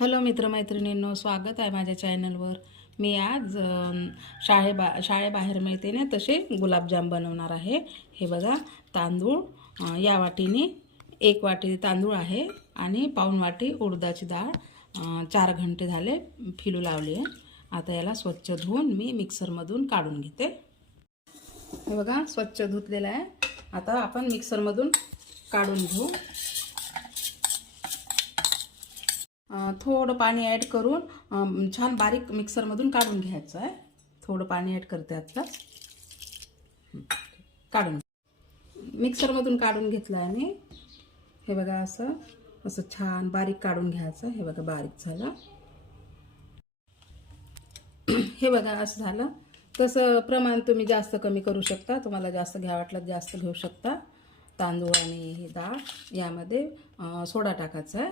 Hello मित्रमैत्रिणींनो स्वागत आहे माझ्या चॅनलवर. मी आज शाळेबा शाळेबाहेर मिळते ना तसे गुलाबजाम बनवणार आहे. हे बघा तांदूळ या वाटीने एक वाटी तांदूळ आहे आणि पाऊण वाटी उडदाची डाळ चार घंटे झाले फिलू लावली आहे. आता याला स्वच्छ धुवून मी मिक्सरमधून काढून घेते. हे बघा स्वच्छ धुतलेलं आहे. आता आपण मिक्सरमधून काढून घेऊ. थोडं पाणी ॲड करून छान बारीक मिक्सरमधून काढून घ्यायचं आहे. थोडं पाणी ॲड करते आत्ता काढून. मिक्सरमधून काढून घेतलं आहे मी. हे बघा असं असं छान बारीक काढून घ्यायचं. हे बघा बारीक झालं. हे बघा असं झालं. तसं प्रमाण तुम्ही जास्त कमी करू शकता. तुम्हाला जास्त घ्या वाटलं जास्त घेऊ शकता. तांदूळ आणि हे डाळ यामध्ये सोडा टाकायचा आहे.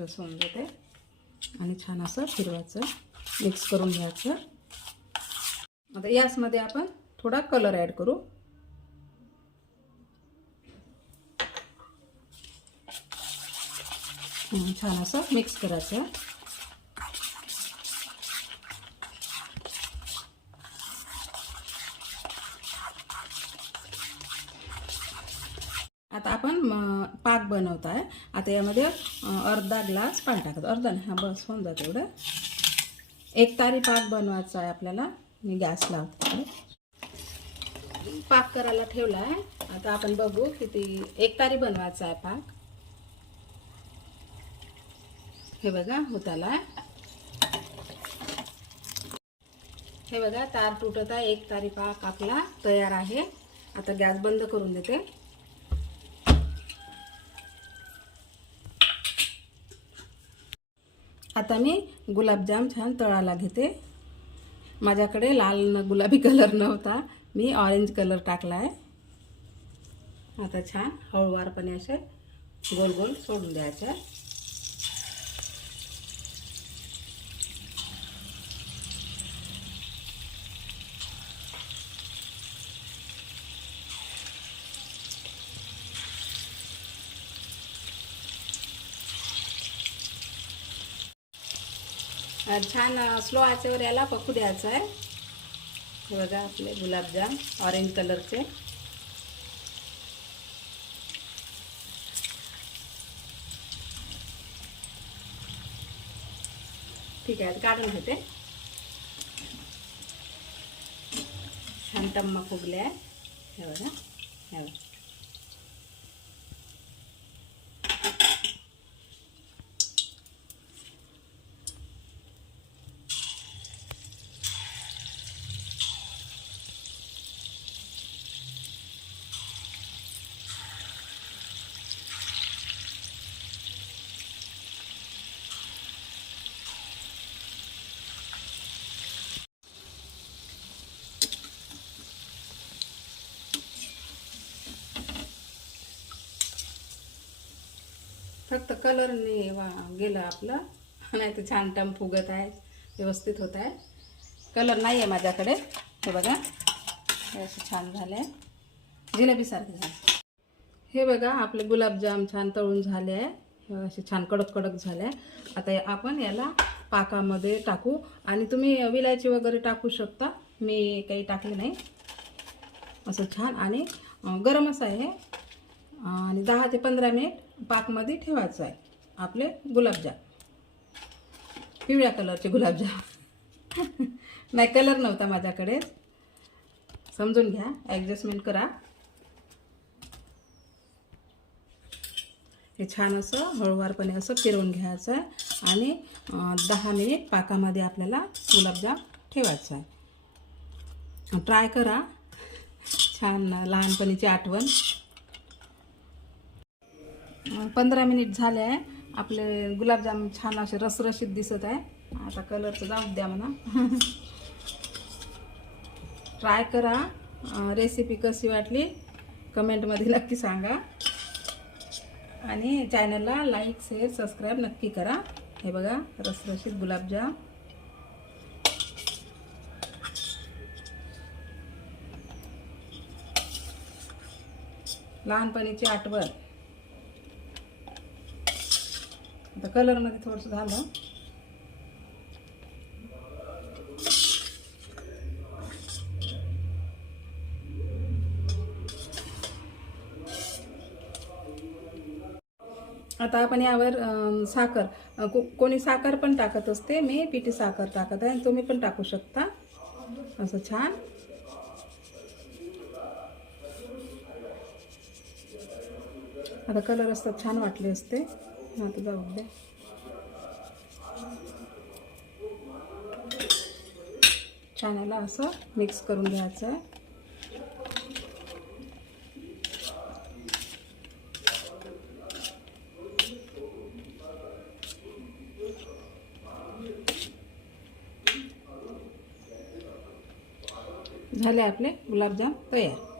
रसून घेते. आणि छान असं फिरवायचं मिक्स करून घ्यायचं. आता याचमध्ये आपण थोडा कलर ॲड करू. छान असं मिक्स करायचं. आता आपण पाक बनवत आहे आता यामध्ये अर्धा ग्लास पाणी टाकत अर्धा नाही हा बस होऊन जातं एवढं. एक तारी पाक बनवायचा आहे आपल्याला. मी गॅस लावते. पाक करायला ठेवला आहे आता आपण बघू किती एक तारी बनवायचा आहे पाक. हे बघा होताला. हे बघा तार तुटत आहे. एक तारी पाक आपला तयार आहे. आता गॅस बंद करून देते. आता मी गुलाबजाम छान तळाला घेते. माझ्याकडे लाल न गुलाबी कलर नव्हता. मी ऑरेंज कलर टाकला आहे. आता छान हळूवारपणे असे गोल गोल सोडून द्यायचं. छान स्लो आचेवर याला पकू द्यायचं आहे. हे बघा आपले गुलाबजाम ऑरेंज कलरचे ठीक आहे काढून घेते. छान टम्मा फुगले आहे हे बघा हे बघा. फक्त कलरने वा गेलं आपलं. नाही तर छान टम फुगत आहे व्यवस्थित होत आहे. कलर नाही आहे माझ्याकडे. हे बघा. हे असं छान झाले. जिलेबीसारखं झालं. हे बघा आपले गुलाबजाम छान तळून झाले आहे. असे छान कडक कडक झाले आहे. आता आपण याला पाकामध्ये टाकू. आणि तुम्ही विलायची वगैरे टाकू शकता. मी काही टाकले नाही. असं छान. आणि गरमच आहे. आणि दहा ते पंधरा मिनिट पाकमध्ये ठेवायचं आहे. आपले गुलाबजाम. पिवळ्या कलरचे गुलाबजाम. नाही कलर नव्हता माझ्याकडे. समजून घ्या ॲडजस्टमेंट करा. हे छान असं हळूवारपणे असं फिरवून घ्यायचं आहे. आणि दहा मिनिट पाकामध्ये आपल्याला गुलाबजाम ठेवायचा आहे. ट्राय करा. छान लहानपणीची आठवण. पंधरा मिनिट झाले आहे. आपले गुलाबजाम छान असे रसरशीत दिसत आहे. आता कलरचं जाऊ द्या म्हणा. ट्राय करा. रेसिपी कशी वाटली? कमेंटमध्ये नक्की सांगा. आणि चॅनलला लाईक शेअर सबस्क्राईब नक्की करा. हे बघा रसरशीत गुलाबजाम. लहानपणीची आठवण. आता कलरमध्ये थोडंसं झालं. आता आपण यावर साखर. को कोणी साखर पण टाकत असते मी पिठी साखर टाकत आहे आणि तुम्ही पण टाकू शकता. असं छान. आता कलर असतात छान वाटले असते. आता जाऊ द्या छान याला असं? मिक्स करून घ्यायचं आहे. झाले आपले गुलाबजाम तयार.